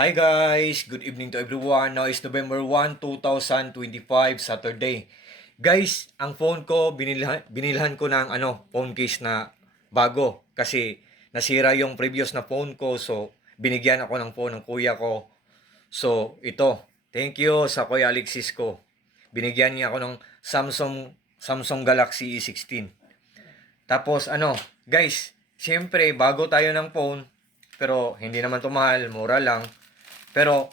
Hi guys! Good evening to everyone. Now is November 1, 2025, Saturday. Guys, ang phone ko, binilhan ko ng phone case na bago. Kasi nasira yung previous na phone ko. So, binigyan ako ng phone ng kuya ko. So, ito. Thank you sa Kuya Alexis ko. Binigyan niya ako ng Samsung Galaxy E16. Tapos guys, siyempre bago tayo ng phone, pero hindi naman to mahal, mura lang. Pero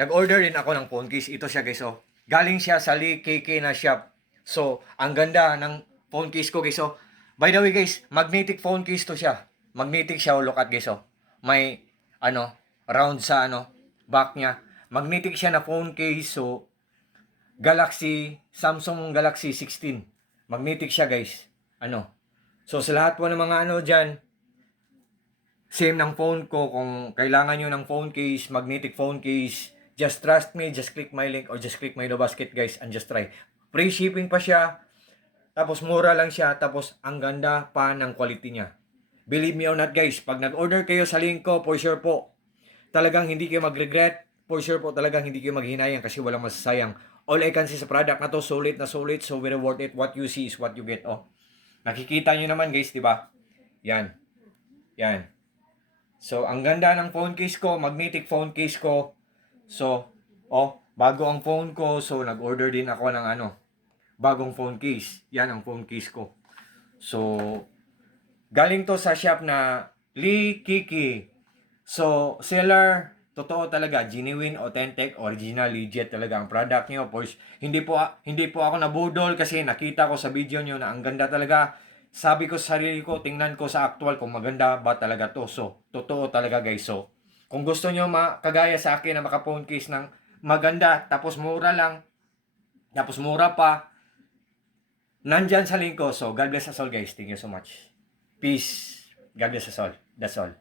nag-order din ako ng phone case. Ito siya guys, oh. Galing siya sa Lee KK na shop. So, ang ganda ng phone case ko guys, oh. By the way guys, magnetic phone case to siya. Magnetic siya, oh. Look at guys, oh. May round sa back niya. Magnetic siya na phone case, so Samsung Galaxy 16. Magnetic siya guys. So sa lahat po ng mga dyan, same ng phone ko. Kung kailangan nyo ng phone case, magnetic phone case, just trust me, just click my link or just click my basket guys and just try. Free shipping pa siya, tapos mura lang siya, tapos ang ganda pa ng quality niya. Believe me or not guys, pag nag-order kayo sa link ko, for sure po, talagang hindi kayo mag-regret. For sure po, talagang hindi kayo maghinayang kasi walang masasayang. All I can say sa product na to, solid na solid, so very worth it. What you see is what you get. Oh, nakikita nyo naman guys, di ba? Yan. Yan. So, ang ganda ng phone case ko, magnetic phone case ko. So, bago ang phone ko, so nag-order din ako ng bagong phone case. Yan ang phone case ko. So, galing to sa shop na Lee Kiki. So, seller, totoo talaga, genuine, authentic, original, legit talaga ang product niyo. Hindi po ako nabudol kasi nakita ko sa video niyo na ang ganda talaga. Sabi ko sa sarili ko, tingnan ko sa actual kung maganda ba talaga to. So, totoo talaga guys. So, kung gusto niyo kagaya sa akin na maka-phone case ng maganda, tapos mura lang, tapos mura pa, nandyan sa link ko. So, God bless us all guys. Thank you so much. Peace. God bless us all. That's all.